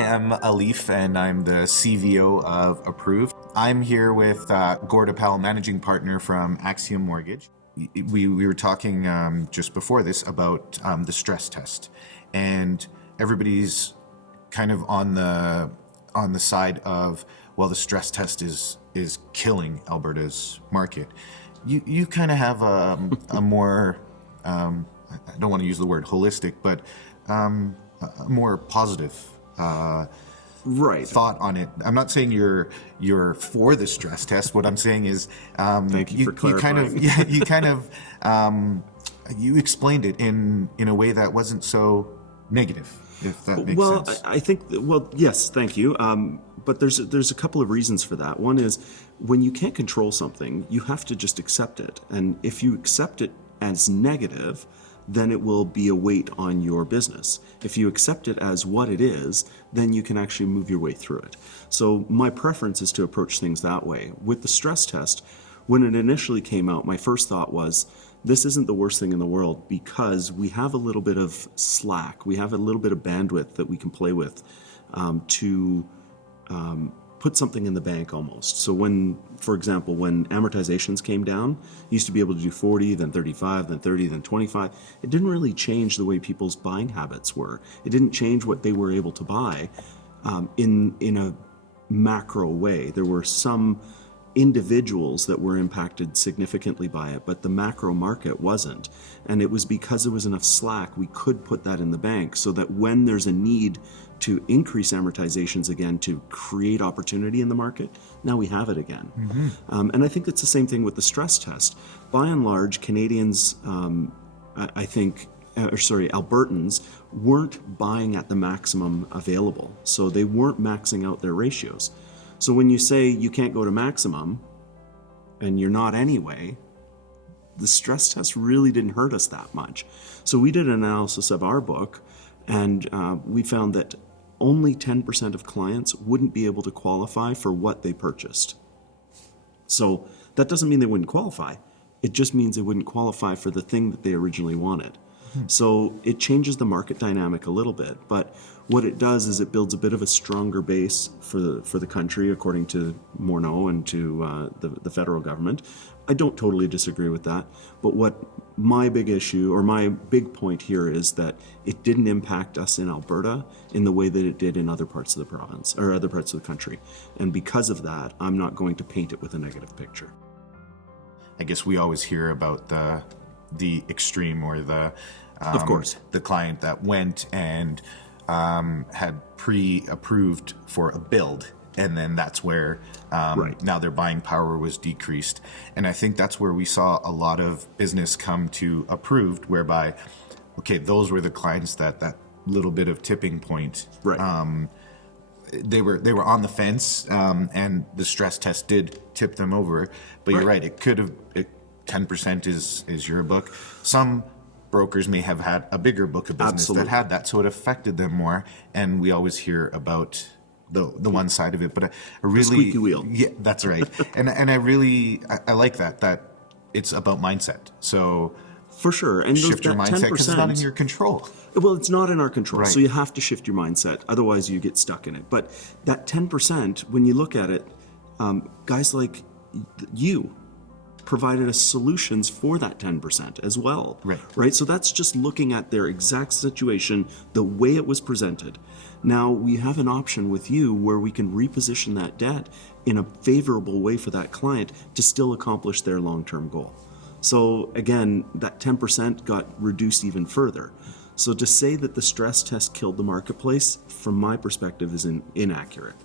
I'm Alif, and I'm the CVO of Approved. I'm here with Gord Appel, managing partner from Axxiom Mortgage. We were talking just before this about the stress test, and everybody's kind of on the side of, well, the stress test is killing Alberta's market. You kind of have a more I don't want to use the word holistic, but a more positive thought on it. I'm not saying you're for the stress test. What I'm saying is, thank you for clarifying. You explained it in a way that wasn't so negative, if that makes sense. I think, yes, thank you. But there's a couple of reasons for that. One is, when you can't control something, you have to just accept it. And if you accept it as negative, then it will be a weight on your business. If you accept it as what it is, then you can actually move your way through it. So my preference is to approach things that way. With the stress test, when it initially came out, my first thought was, this isn't the worst thing in the world, because we have a little bit of slack, we have a little bit of bandwidth that we can play with to put something in the bank almost. So when, for example, when amortizations came down, you used to be able to do 40, then 35, then 30, then 25. It didn't really change the way people's buying habits were. It didn't change what they were able to buy in a macro way. There were some individuals that were impacted significantly by it, but the macro market wasn't. And it was because there was enough slack, we could put that in the bank, so that when there's a need to increase amortizations again to create opportunity in the market, now we have it again. Mm-hmm. And I think it's the same thing with the stress test. By and large, Canadians, Albertans weren't buying at the maximum available. So they weren't maxing out their ratios. So when you say you can't go to maximum, and you're not anyway, the stress test really didn't hurt us that much. So we did an analysis of our book, and we found that only 10% of clients wouldn't be able to qualify for what they purchased. So that doesn't mean they wouldn't qualify. It just means they wouldn't qualify for the thing that they originally wanted. So it changes the market dynamic a little bit, but what it does is it builds a bit of a stronger base for the country, according to Morneau and to the federal government. I don't totally disagree with that, but what my big issue, or my big point here, is that it didn't impact us in Alberta in the way that it did in other parts of the province, or other parts of the country. And because of that, I'm not going to paint it with a negative picture. I guess we always hear about the extreme, or of course, the client that went and had pre-approved for a build, and then that's where now their buying power was decreased. And I think that's where we saw a lot of business come to Approved, whereby, okay, those were the clients that little bit of tipping point. Right. They were on the fence, and the stress test did tip them over. But you're right, it could have. 10% is your book. Some brokers may have had a bigger book of business that had that, so it affected them more. And we always hear about the one side of it, but I really, the squeaky wheel. Yeah, that's right. and I like that it's about mindset. So for sure, and shift your mindset, because it's not in your control. Well, it's not in our control, right. So you have to shift your mindset. Otherwise, you get stuck in it. But that 10%, when you look at it, guys like you provided us solutions for that 10% as well. Right? So that's just looking at their exact situation, the way it was presented. Now we have an option with you where we can reposition that debt in a favorable way for that client to still accomplish their long-term goal. So again, that 10% got reduced even further. So to say that the stress test killed the marketplace, from my perspective, is inaccurate.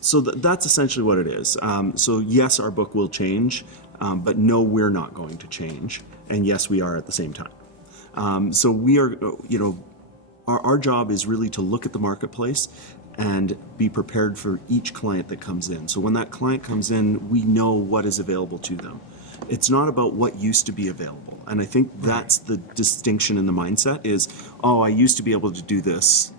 So that's essentially what it is. So yes, our book will change, but no, we're not going to change. And yes, we are at the same time. So we are, our job is really to look at the marketplace and be prepared for each client that comes in. So when that client comes in, we know what is available to them. It's not about what used to be available. And I think that's the distinction in the mindset is, I used to be able to do this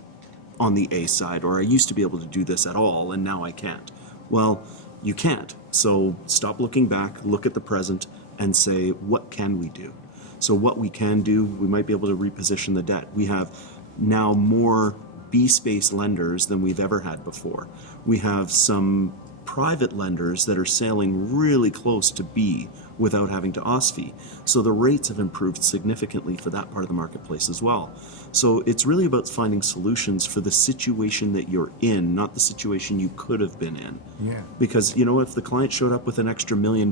on the A side, or I used to be able to do this at all, and now I can't. Well, you can't. So stop looking back, look at the present, and say, what can we do? So what we can do, we might be able to reposition the debt. We have now more B space lenders than we've ever had before. We have some private lenders that are sailing really close to B without having to OSFI. So the rates have improved significantly for that part of the marketplace as well. So it's really about finding solutions for the situation that you're in, not the situation you could have been in. Yeah. Because, you know, if the client showed up with an extra $1 million,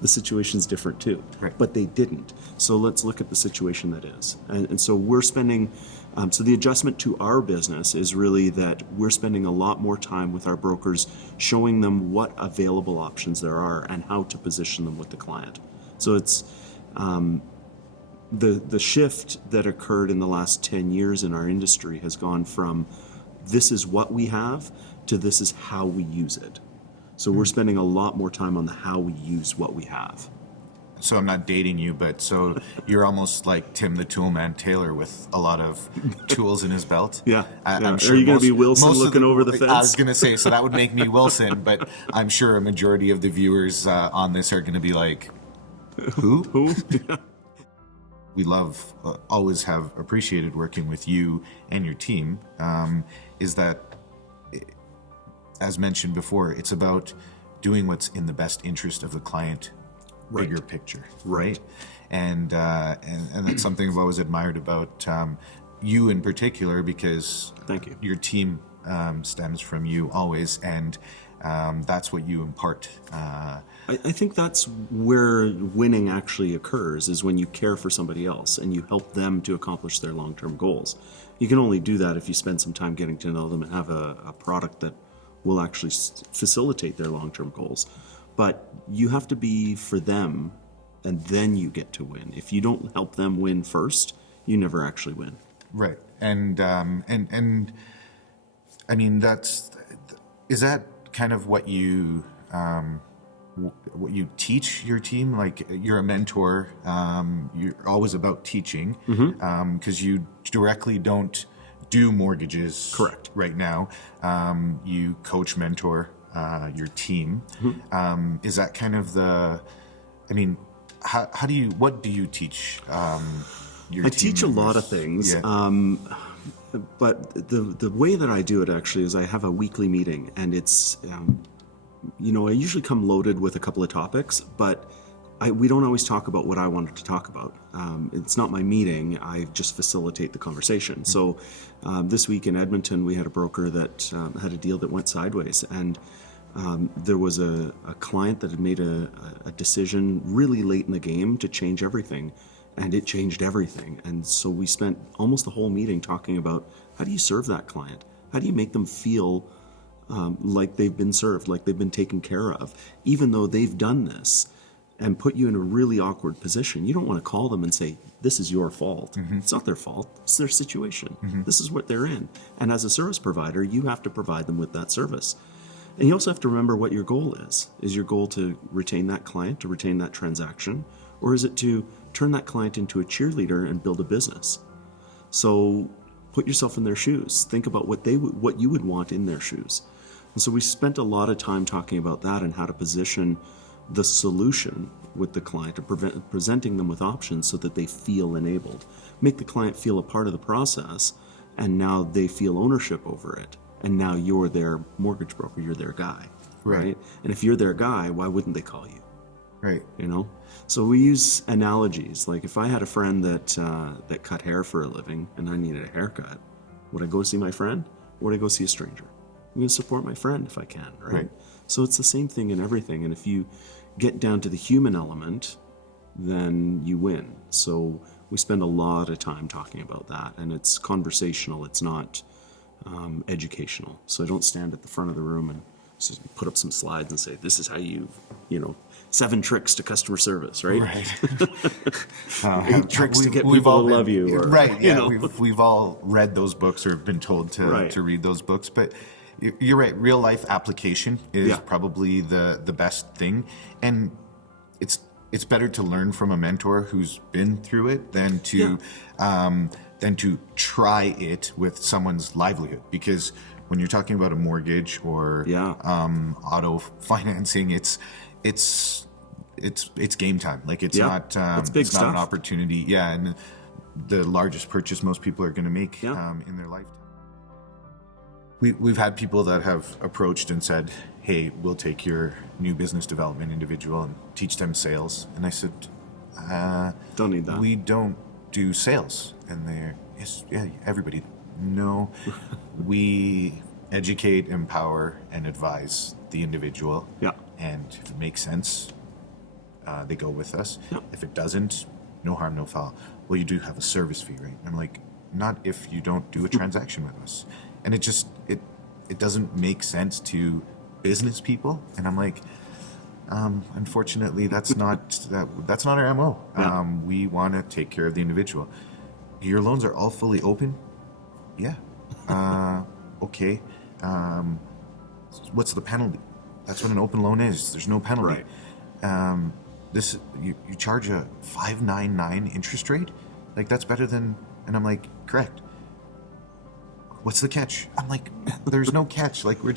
the situation's different too. Right. But they didn't. So let's look at the situation that is. And so we're spending, so the adjustment to our business is really that we're spending a lot more time with our brokers, showing them what available options there are and how to position them with the client. So it's the shift that occurred in the last 10 years in our industry has gone from this is what we have to this is how we use it. So we're spending a lot more time on the how we use what we have. So I'm not dating you, but so you're almost like Tim the Toolman Taylor with a lot of tools in his belt. Yeah. I'm Are sure you going to be Wilson most of looking over the fence? I was going to say, so that would make me Wilson, but I'm sure a majority of the viewers on this are going to be like, who? Who? We love, always have appreciated working with you and your team, is that, as mentioned before, it's about doing what's in the best interest of the client, Right. bigger picture, Right. And that's something I've always admired about you in particular, because Thank you. your team stems from you always, and that's what you impart. I think that's where winning actually occurs, is when you care for somebody else and you help them to accomplish their long-term goals. You can only do that if you spend some time getting to know them and have a product that will actually facilitate their long-term goals. But you have to be for them, and then you get to win. If you don't help them win first, you never actually win. Right. And I mean, is that kind of what you teach your team? Like, you're a mentor, you're always about teaching, because you directly don't do mortgages. Correct. Right now. You coach, mentor your team. Is that kind of what do you teach your I team teach a lot members? of things, Yeah. but the way that I do it actually is I have a weekly meeting, and it's, I usually come loaded with a couple of topics, but we don't always talk about what I wanted to talk about. It's not my meeting. I just facilitate the conversation. So this week in Edmonton, we had a broker that had a deal that went sideways, and there was a client that had made a decision really late in the game to change everything, and it changed everything. And so we spent almost the whole meeting talking about, how do you serve that client? How do you make them feel like they've been served, like they've been taken care of, even though they've done this, and put you in a really awkward position. You don't want to call them and say, this is your fault. It's not their fault. It's their situation. This is what they're in. And as a service provider, you have to provide them with that service. And you also have to remember what your goal is. Is your goal to retain that client, to retain that transaction? Or is it to turn that client into a cheerleader and build a business? So put yourself in their shoes. Think about what you would want in their shoes. And so we spent a lot of time talking about that and how to position the solution with the client, and presenting them with options so that they feel enabled. Make the client feel a part of the process, and now they feel ownership over it. And now you're their mortgage broker, you're their guy, right? And if you're their guy, why wouldn't they call you? Right. So we use analogies. Like, if I had a friend that cut hair for a living and I needed a haircut, would I go see my friend, or would I go see a stranger? I'm going to support my friend if I can, right? So it's the same thing in everything. And if you get down to the human element, then you win. So we spend a lot of time talking about that, and it's conversational. It's not educational. So I don't stand at the front of the room and put up some slides and say, this is how 7 tricks to customer service, right? 8 tricks to get people to love you. Or, right, yeah. We've all read those books or been told to read those books. But you're right, real life application is probably the best thing. And it's better to learn from a mentor who's been through it than to try it with someone's livelihood. Because when you're talking about a mortgage or auto financing, it's game time. Like, it's not it's not an opportunity. Yeah, and the largest purchase most people are going to make in their lifetime. we've had people that have approached and said, hey, we'll take your new business development individual and teach them sales. And I said, Don't need that. we don't do sales. And they're, yes, yeah, everybody. No, we educate, empower, and advise the individual. Yeah. And if it makes sense, they go with us. Yeah. If it doesn't, no harm, no foul. Well, you do have a service fee, right? I'm like, not if you don't do a transaction with us. And it just, it doesn't make sense to business people. And I'm like, unfortunately, that's not our MO. Yeah. We want to take care of the individual. Your loans are all fully open? Yeah. Okay. What's the penalty? That's what an open loan is. There's no penalty. Right. This you charge a 5.99 interest rate? Like that's better than, and I'm like, correct. What's the catch? I'm like, there's no catch. Like we're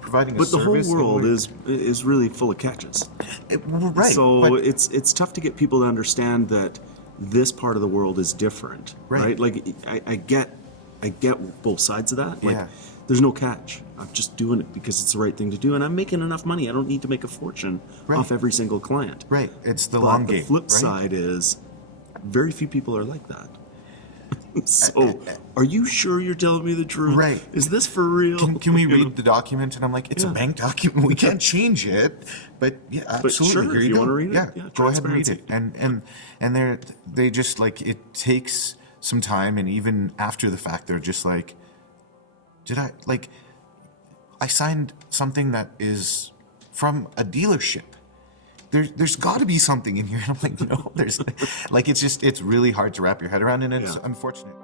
providing a But the service. whole world is really full of catches. Right. So but- it's tough to get people to understand that this part of the world is different, Right. right? Like I get both sides of that. Like Yeah. there's no catch. I'm just doing it because it's the right thing to do, and I'm making enough money. I don't need to make a fortune Right. off every single client. Right. It's the But long the game. flip right? side is very few people are like that. So, are you sure you're telling me the truth? Right. Is this for real? Can we You know? read the document? And I'm like, it's a Yeah. bank document. We can't change it. But yeah, absolutely. sure, Here if you you go. wanna read it, yeah, yeah, go ahead and read transparency. it. And they just like, it takes some time. And even after the fact, they're just like, I signed something that is from a dealership. There's got to be something in here. And I'm like, no, there's like, it's really hard to wrap your head around, and it's Yeah. unfortunate.